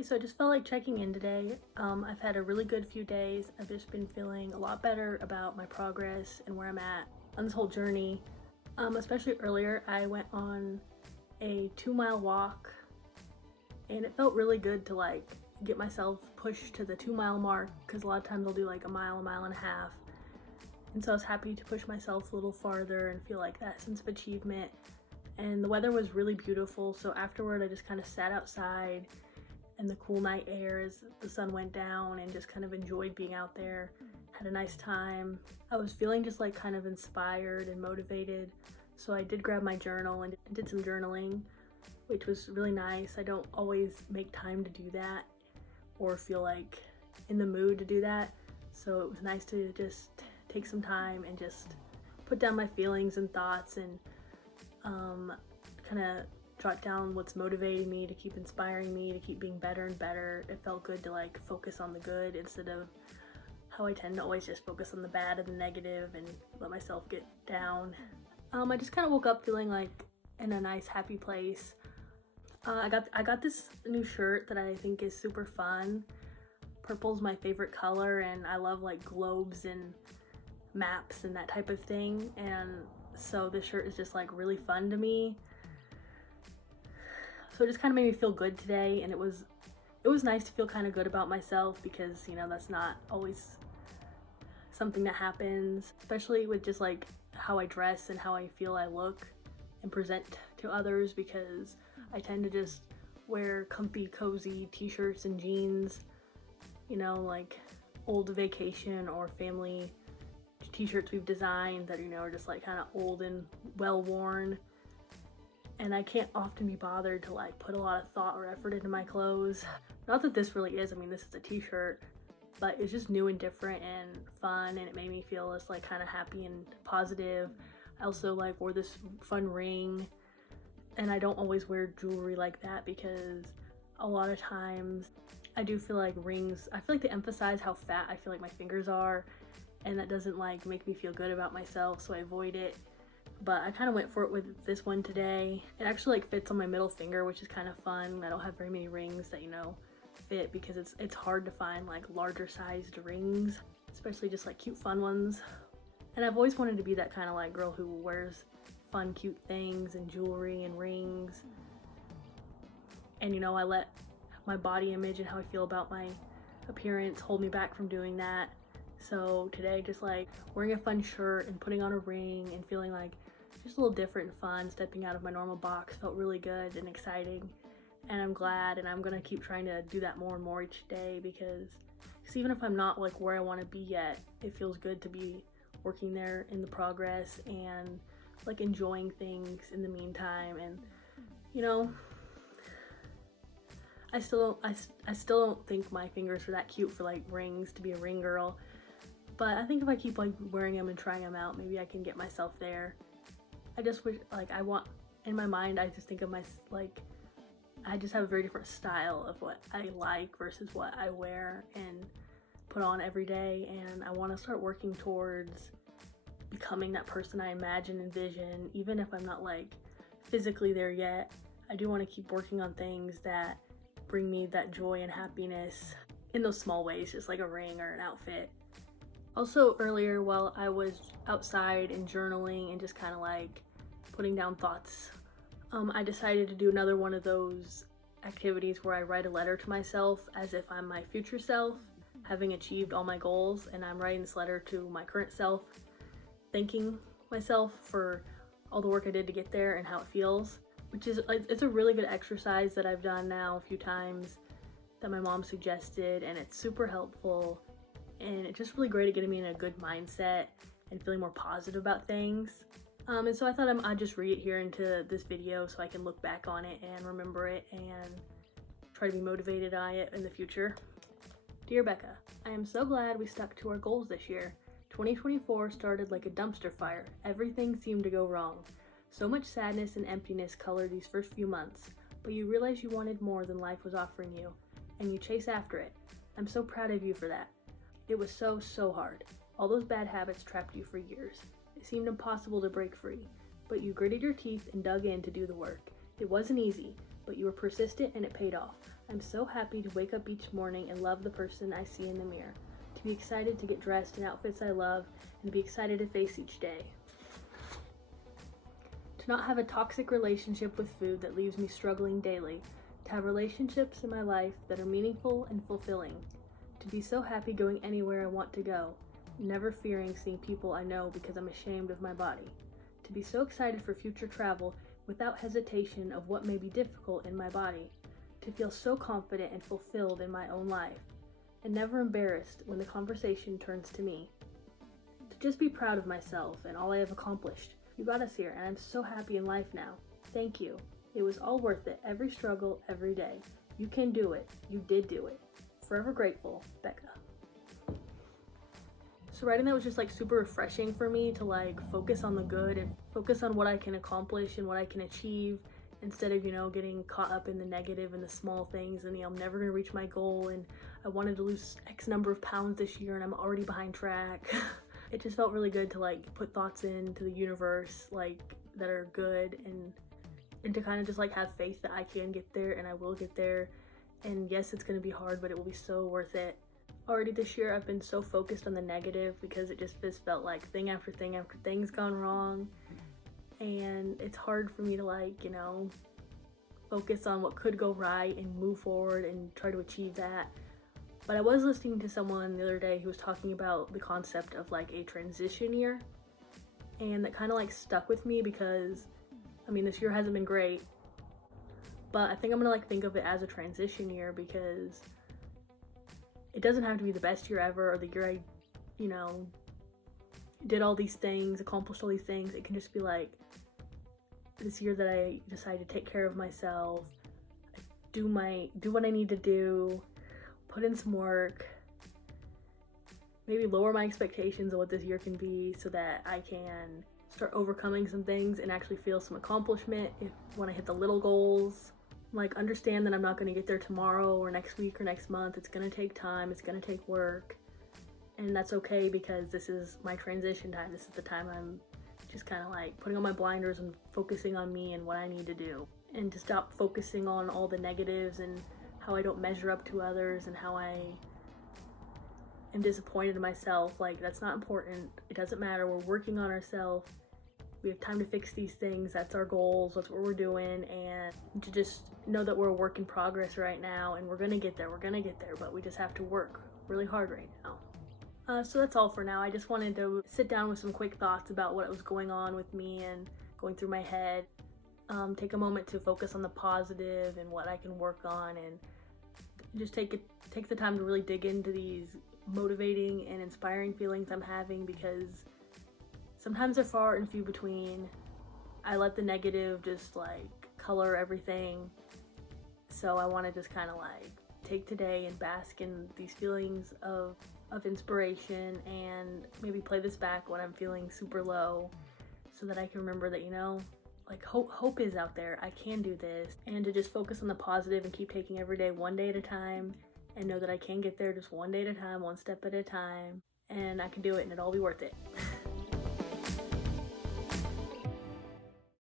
Hey, so I just felt like checking in today. I've had a really good few days. I've just been feeling a lot better about my progress and where I'm at on this whole journey. Especially earlier, I went on a 2 mile walk and it felt really good to like get myself pushed to the 2 mile mark because a lot of times I'll do like a mile and a half. And so I was happy to push myself a little farther and feel like that sense of achievement. And the weather was really beautiful, so afterward I just kind of sat outside in the cool night air as the sun went down and just kind of enjoyed being out there. Had a nice time. I was feeling just like kind of inspired and motivated, so I did grab my journal and did some journaling, which was really nice. I don't always make time to do that or feel like in the mood to do that, so it was nice to just take some time and just put down my feelings and thoughts and kind of jot down what's motivating me, to keep inspiring me, to keep being better and better. It felt good to like focus on the good instead of how I tend to always just focus on the bad and the negative and let myself get down. I just kind of woke up feeling like in a nice happy place. I got this new shirt that I think is super fun. Purple's my favorite color and I love like globes and maps and that type of thing, and so this shirt is just like really fun to me. So it just kind of made me feel good today, and it was nice to feel kind of good about myself because, you know, that's not always something that happens, especially with just like how I dress and how I feel I look and present to others, because I tend to just wear comfy, cozy t-shirts and jeans, you know, like old vacation or family t-shirts we've designed that, you know, are just like kind of old and well worn. And I can't often be bothered to like put a lot of thought or effort into my clothes. Not that this really is, I mean, this is a t-shirt, but it's just new and different and fun, and it made me feel just like kind of happy and positive. I also like wore this fun ring, and I don't always wear jewelry like that because a lot of times I do feel like rings, I feel like they emphasize how fat I feel like my fingers are, and that doesn't like make me feel good about myself, so I avoid it. But I kind of went for it with this one today. It actually like fits on my middle finger, which is kind of fun. I don't have very many rings that, you know, fit because it's hard to find like larger sized rings, especially just like cute fun ones. And I've always wanted to be that kind of like girl who wears fun cute things and jewelry and rings. And, you know, I let my body image and how I feel about my appearance hold me back from doing that. So today, just like wearing a fun shirt and putting on a ring and feeling like just a little different and fun, stepping out of my normal box, felt really good and exciting. And I'm glad, and I'm gonna keep trying to do that more and more each day, because even if I'm not like where I want to be yet, it feels good to be working there in the progress and like enjoying things in the meantime. And, you know, I still don't think my fingers are that cute for like rings, to be a ring girl. But I think if I keep like wearing them and trying them out, maybe I can get myself there. I just wish, like, in my mind, I just think of I just have a very different style of what I like versus what I wear and put on every day. And I want to start working towards becoming that person I imagine and envision, even if I'm not like physically there yet. I do want to keep working on things that bring me that joy and happiness in those small ways, just like a ring or an outfit. Also earlier, while I was outside and journaling and just kind of like putting down thoughts, I decided to do another one of those activities where I write a letter to myself as if I'm my future self, having achieved all my goals, and I'm writing this letter to my current self, thanking myself for all the work I did to get there and how it feels, which is, it's a really good exercise that I've done now a few times that my mom suggested, and it's super helpful. And it's just really great at getting me in a good mindset and feeling more positive about things. And so I thought I'd just read it here into this video so I can look back on it and remember it and try to be motivated by it in the future. Dear Becca, I am so glad we stuck to our goals this year. 2024 started like a dumpster fire. Everything seemed to go wrong. So much sadness and emptiness colored these first few months, but you realized you wanted more than life was offering you, and you chase after it. I'm so proud of you for that. It was so hard. All those bad habits trapped you for years. It seemed impossible to break free, but you gritted your teeth and dug in to do the work. It wasn't easy, but you were persistent and it paid off. I'm so happy to wake up each morning and love the person I see in the mirror, to be excited to get dressed in outfits I love, and to be excited to face each day. To not have a toxic relationship with food that leaves me struggling daily, to have relationships in my life that are meaningful and fulfilling, to be so happy going anywhere I want to go, never fearing seeing people I know because I'm ashamed of my body, to be so excited for future travel without hesitation of what may be difficult in my body, to feel so confident and fulfilled in my own life, and never embarrassed when the conversation turns to me, to just be proud of myself and all I have accomplished. You got us here, and I'm so happy in life now. Thank you. It was all worth it, every struggle, every day. You can do it. You did do it. Forever grateful, Becca. So writing that was just like super refreshing for me to like focus on the good and focus on what I can accomplish and what I can achieve instead of, getting caught up in the negative and the small things and, I'm never gonna reach my goal and I wanted to lose X number of pounds this year and I'm already behind track. It just felt really good to like put thoughts into the universe like that are good and to kind of just like have faith that I can get there and I will get there. And yes, it's gonna be hard, but it will be so worth it. Already this year I've been so focused on the negative because it just felt like thing after thing after thing's gone wrong. And it's hard for me to like, focus on what could go right and move forward and try to achieve that. But I was listening to someone the other day who was talking about the concept of like a transition year. And that kind of like stuck with me because, this year hasn't been great. But I think I'm gonna like think of it as a transition year because it doesn't have to be the best year ever or the year I, did all these things, accomplished all these things. It can just be like this year that I decided to take care of myself, do what I need to do, put in some work, maybe lower my expectations of what this year can be so that I can start overcoming some things and actually feel some accomplishment when I hit the little goals. Like understand that I'm not going to get there tomorrow or next week or next month. It's going to take time, it's going to take work, and that's okay because this is my transition time. This is the time I'm just kind of like putting on my blinders and focusing on me and what I need to do, and to stop focusing on all the negatives and how I don't measure up to others and how I am disappointed in myself. Like that's not important. It doesn't matter. We're working on ourselves. We have time to fix these things. That's our goals. That's what we're doing. And to just know that we're a work in progress right now and we're gonna get there. We're gonna get there, but we just have to work really hard right now. So that's all for now. I just wanted to sit down with some quick thoughts about what was going on with me and going through my head. Take a moment to focus on the positive and what I can work on, and just take the time to really dig into these motivating and inspiring feelings I'm having, because sometimes they're far and few between. I let the negative just like color everything. So I want to just kind of like take today and bask in these feelings of inspiration and maybe play this back when I'm feeling super low so that I can remember that, like hope is out there. I can do this, and to just focus on the positive and keep taking every day one day at a time and know that I can get there just one day at a time, one step at a time, and I can do it and it'll all be worth it.